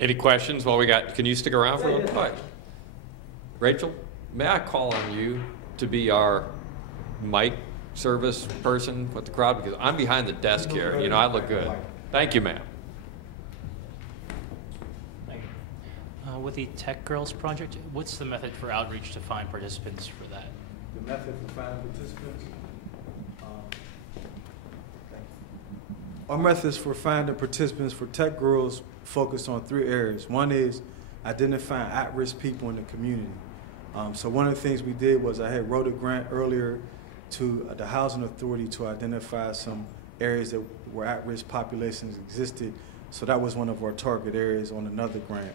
Any questions while we got, can you stick around for a little bit? Rachel, may I call on you to be our mic service person with the crowd? Because I'm behind the desk here. You know, I look good. Thank you, ma'am. Thank you. With the Tech Girls project, what's the method for outreach to find participants for that? The method for finding participants? Our methods for finding participants for Tech Girls focus on 3 areas. One is identifying at-risk people in the community. So one of the things we did was I had wrote a grant earlier to the Housing Authority to identify some areas that where at-risk populations existed. So that was one of our target areas on another grant.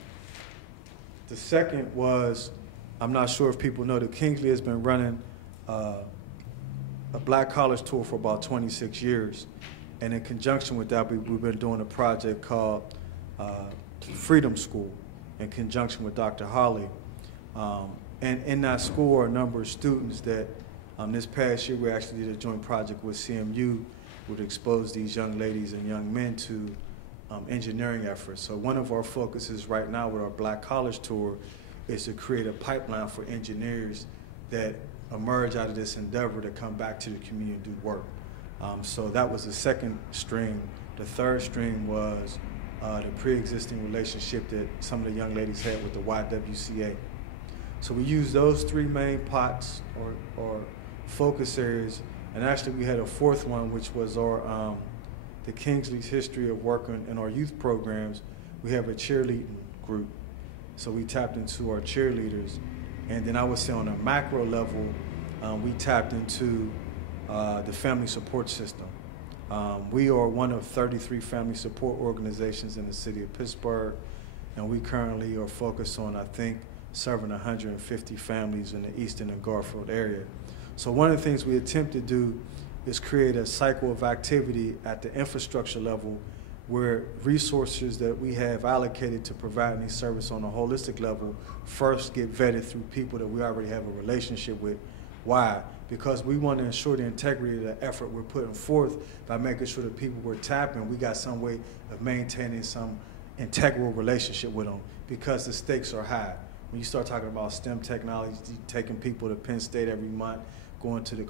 The second was, I'm not sure if people know that Kingsley has been running a Black College tour for about 26 years. And in conjunction with that, we've been doing a project called Freedom School in conjunction with Dr. Holly. And in that school are a number of students that this past year we actually did a joint project with CMU would expose these young ladies and young men to engineering efforts. So one of our focuses right now with our Black College tour is to create a pipeline for engineers that emerge out of this endeavor to come back to the community and do work. So that was the second stream. The third stream was the pre-existing relationship that some of the young ladies had with the YWCA. So we used those 3 main pots or focus areas, and actually we had a 4th one, which was our the Kingsley's history of working in our youth programs. We have a cheerleading group, so we tapped into our cheerleaders, and then I would say on a macro level, we tapped into the family support system. We are one of 33 family support organizations in the city of Pittsburgh, and we currently are focused on, I think, serving 150 families in the Easton and Garfield area. So one of the things we attempt to do is create a cycle of activity at the infrastructure level where resources that we have allocated to providing these services on a holistic level first get vetted through people that we already have a relationship with. Why? Because we want to ensure the integrity of the effort we're putting forth by making sure that people we're tapping, we got some way of maintaining some integral relationship with them because the stakes are high. When you start talking about STEM technology, taking people to Penn State every month, going to the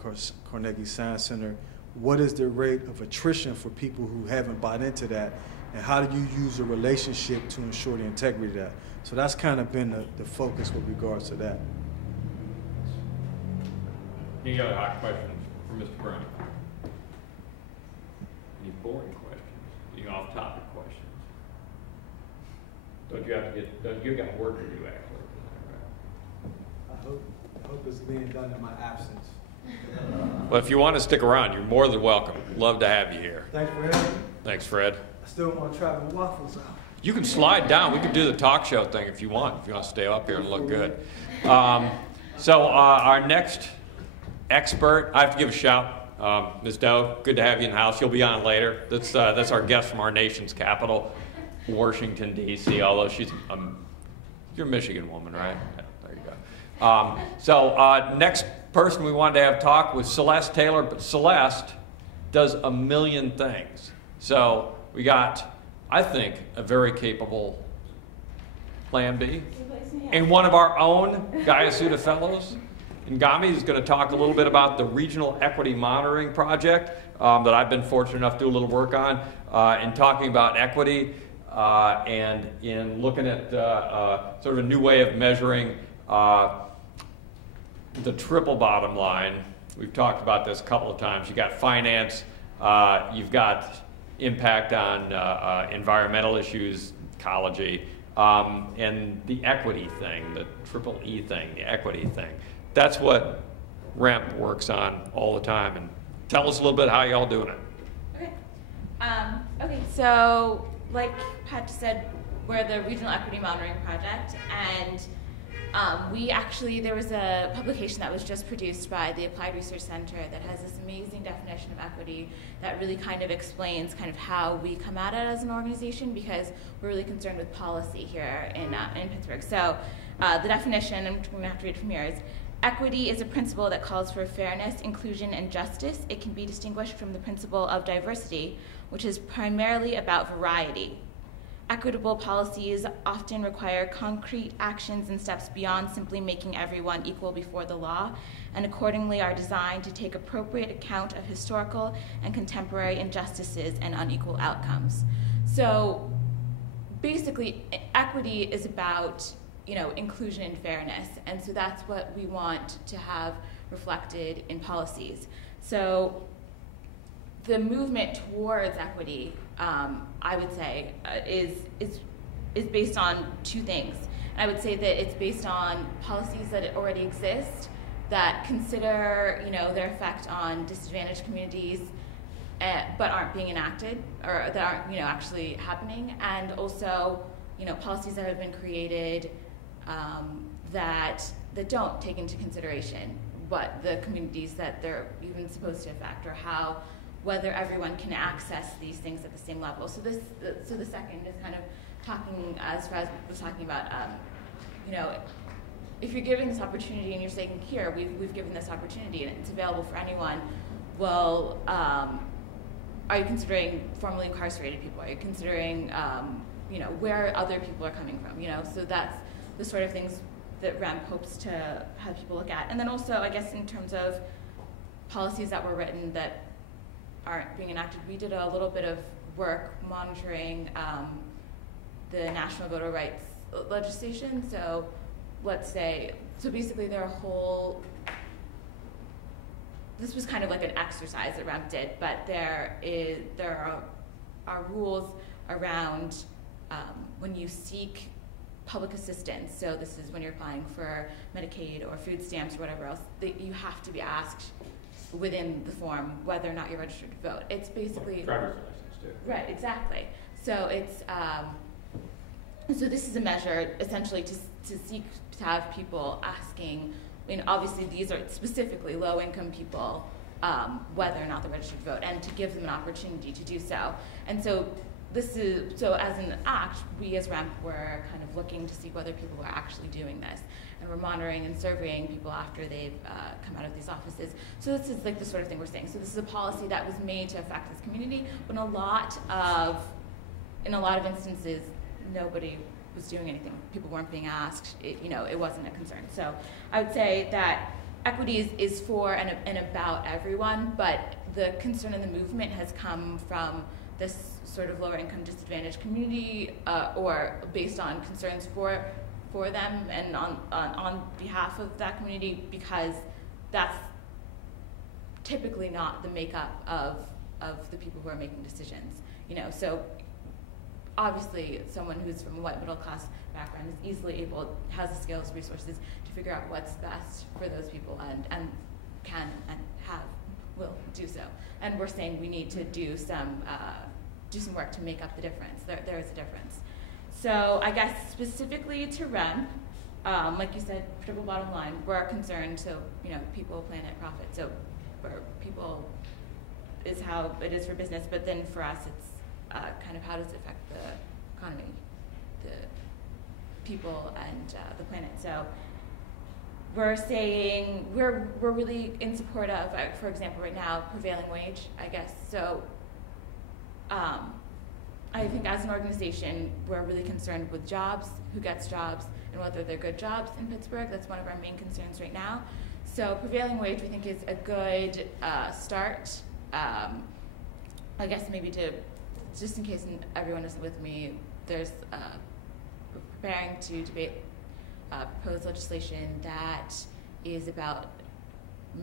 Carnegie Science Center, what is the rate of attrition for people who haven't bought into that? And how do you use a relationship to ensure the integrity of that? So that's kind of been the focus with regards to that. Any other hot questions for Mr. Brown? Any boring questions? Any off-topic questions? Don't you have to get, you got work to do actually. I hope it's being done in my absence. Well, if you want to stick around, you're more than welcome. Love to have you here. Thanks for having me. Thanks, Fred. I still want to try the waffles out. You can slide down. We can do the talk show thing if you want to stay up here and look good. So our next expert, I have to give a shout. Ms. Doe, good to have you in the house. You'll be on later. That's our guest from our nation's capital, Washington, D.C., although she's you're a Michigan woman, right? Yeah, there you go. So next person we wanted to have talk was Celeste Taylor, but Celeste does a million things. So we got, I think, a very capable Plan B. And one of our own Guyasuta fellows, Ngami, is going to talk a little bit about the Regional Equity Monitoring Project that I've been fortunate enough to do a little work on in talking about equity and in looking at sort of a new way of measuring the triple bottom line. We've talked about this a couple of times. You got finance, you've got impact on environmental issues, ecology, and the equity thing, the triple E thing, the equity thing. That's what REMP works on all the time. And tell us a little bit how y'all doing it. Okay, so like Pat said, we're the Regional Equity Monitoring Project, and there was a publication that was just produced by the Applied Research Center that has this amazing definition of equity that really kind of explains kind of how we come at it as an organization, because we're really concerned with policy here in Pittsburgh. So the definition, and I'm going to have to read from here, is equity is a principle that calls for fairness, inclusion, and justice. It can be distinguished from the principle of diversity, which is primarily about variety. Equitable policies often require concrete actions and steps beyond simply making everyone equal before the law, and accordingly are designed to take appropriate account of historical and contemporary injustices and unequal outcomes. So basically, equity is about, you know, inclusion and fairness, and so that's what we want to have reflected in policies. So the movement towards equity, I would say, is based on two things. And I would say that it's based on policies that already exist that consider, you know, their effect on disadvantaged communities, but aren't being enacted, or that aren't, you know, actually happening, and also, you know, policies that have been created that don't take into consideration what the communities that they're even supposed to affect, or whether everyone can access these things at the same level. So the second is kind of talking, as Faraz was talking about, you know, if you're giving this opportunity and you're saying, here, we've given this opportunity and it's available for anyone, well, are you considering formerly incarcerated people? Are you considering, you know, where other people are coming from? You know, so that's the sort of things that REMP hopes to have people look at. And then also, I guess, in terms of policies that were written that aren't being enacted, we did a little bit of work monitoring the national voter rights legislation. So let's say, so basically there are this was kind of like an exercise that REMP did, but there are rules around when you seek public assistance. So this is when you're applying for Medicaid or food stamps or whatever else, that you have to be asked within the form whether or not you're registered to vote. It's basically driver's license too. Right, exactly. So it's so this is a measure essentially to seek to have people asking. I mean, obviously these are specifically low-income people, whether or not they're registered to vote, and to give them an opportunity to do so. And so this is, so as an act, we as REMP were kind of looking to see whether people were actually doing this. And we're monitoring and surveying people after they've come out of these offices. So this is like the sort of thing we're saying. So this is a policy that was made to affect this community, but in a lot of instances, nobody was doing anything. People weren't being asked. You know, it wasn't a concern. So I would say that equity is for and about everyone, but the concern in the movement has come from this sort of lower income disadvantaged community, or based on concerns for them and on behalf of that community, because that's typically not the makeup of the people who are making decisions. You know, so obviously someone who's from a white middle class background is easily able, has the skills, resources to figure out what's best for those people, and can and will do so. And we're saying we need to do some work to make up the difference. There is a difference. So I guess specifically to REMP, like you said, triple bottom line, we're concerned, so, you know, people, planet, profit. So where people is how it is for business, but then for us it's kind of how does it affect the economy, the people, and the planet. So we're saying we're really in support of, for example, right now, prevailing wage, I guess. So I think as an organization, we're really concerned with jobs, who gets jobs, and whether they're good jobs in Pittsburgh. That's one of our main concerns right now. So prevailing wage, we think, is a good start. I guess maybe to, just in case everyone isn't with me, we're preparing to debate proposed legislation that is about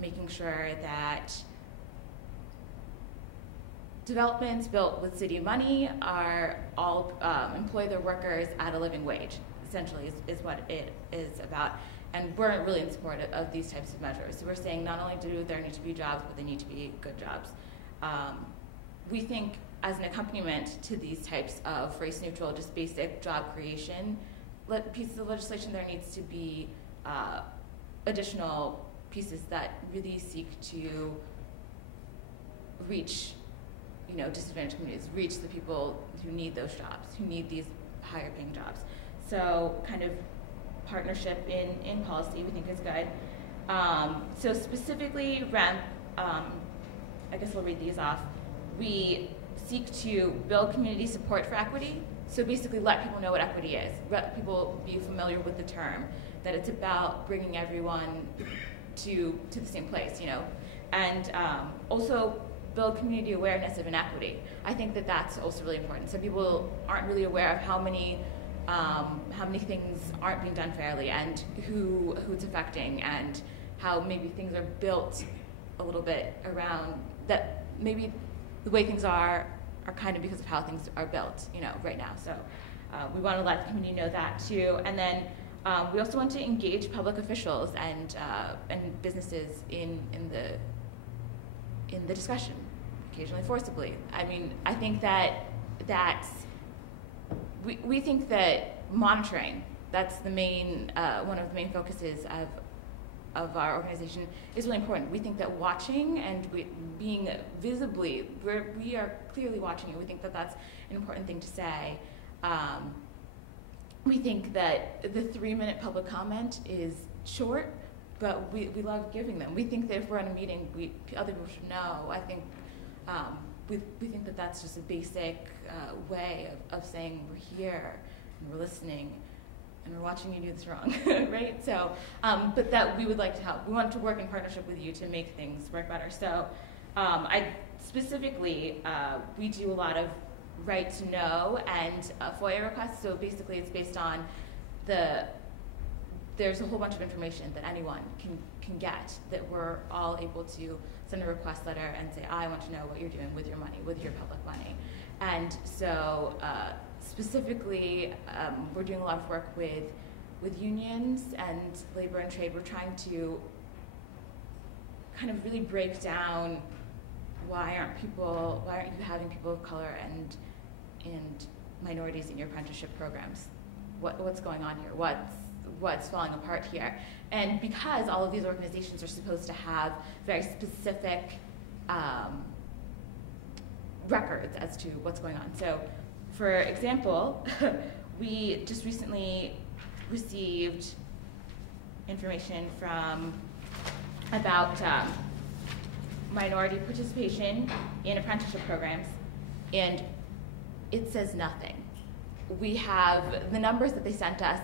making sure that developments built with city money are all employ their workers at a living wage, essentially, is what it is about. And we're really in support of these types of measures. So we're saying not only do there need to be jobs, but they need to be good jobs. We think as an accompaniment to these types of race-neutral, just basic job creation pieces of legislation, there needs to be additional pieces that really seek to reach, you know, disadvantaged communities, reach the people who need those jobs, who need these higher paying jobs. So kind of partnership in policy we think is good. So specifically REMP, I guess we'll read these off. We seek to build community support for equity. So basically let people know what equity is, let people be familiar with the term, that it's about bringing everyone to the same place, you know, and also build community awareness of inequity. I think that that's also really important. So people aren't really aware of how many things aren't being done fairly and who it's affecting, and how maybe things are built a little bit around that. Maybe the way things are kind of because of how things are built, you know, right now. So we want to let the community know that too. And then we also want to engage public officials and businesses in the discussion, occasionally forcibly. I mean, I think that we think that monitoring, that's the main one of the main focuses of our organization, is really important. We think that watching and being visibly, we are clearly watching it. We think that that's an important thing to say. We think that the 3-minute public comment is short, but we love giving them. We think that if we're in a meeting, other people should know. I think we think that that's just a basic way of saying we're here and we're listening and we're watching you do this wrong, right? So, but that we would like to help. We want to work in partnership with you to make things work better. So, I specifically, we do a lot of right to know and FOIA requests. So basically it's based on there's a whole bunch of information that anyone can get, that we're all able to send a request letter and say, I want to know what you're doing with your money, with your public money. And so specifically, we're doing a lot of work with unions and labor and trade. We're trying to kind of really break down why aren't you having people of color and minorities in your apprenticeship programs? What's going on here? What's falling apart here? And because all of these organizations are supposed to have very specific records as to what's going on. So, for example, we just recently received information about minority participation in apprenticeship programs, and it says nothing. We have the numbers that they sent us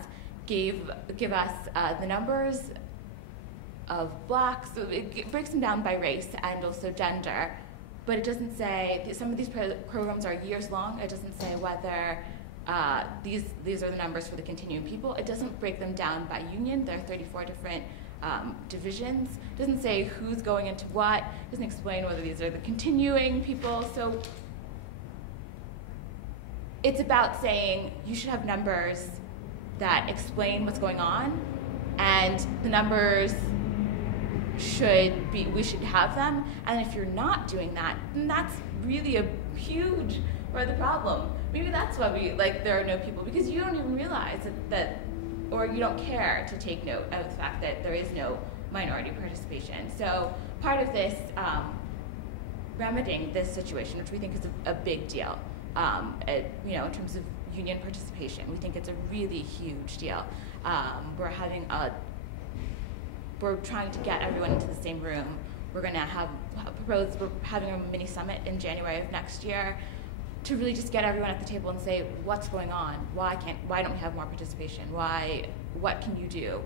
give us the numbers of blacks. So it breaks them down by race and also gender, but it doesn't say, some of these programs are years long. It doesn't say whether these are the numbers for the continuing people. It doesn't break them down by union. There are 34 different divisions. It doesn't say who's going into what. It doesn't explain whether these are the continuing people. So it's about saying you should have numbers that explain what's going on, and the numbers we should have them. And if you're not doing that, then that's really a huge part of the problem. Maybe that's why there are no people, because you don't even realize that or you don't care to take note of the fact that there is no minority participation. So part of this, remedying this situation, which we think is a big deal, in terms of union participation, we think it's a really huge deal. We're trying to get everyone into the same room. We're going to we're having a mini summit in January of next year to really just get everyone at the table and say, what's going on? Why don't we have more participation? What can you do?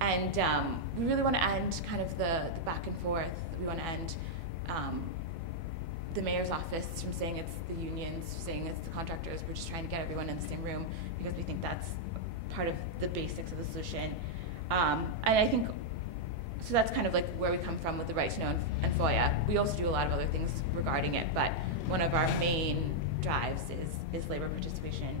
And we really want to end kind of the back and forth. We want to end the mayor's office from saying it's the unions, saying it's the contractors. We're just trying to get everyone in the same room because we think that's part of the basics of the solution. And I think, so that's kind of like where we come from with the right to know and FOIA. We also do a lot of other things regarding it, but one of our main drives is labor participation.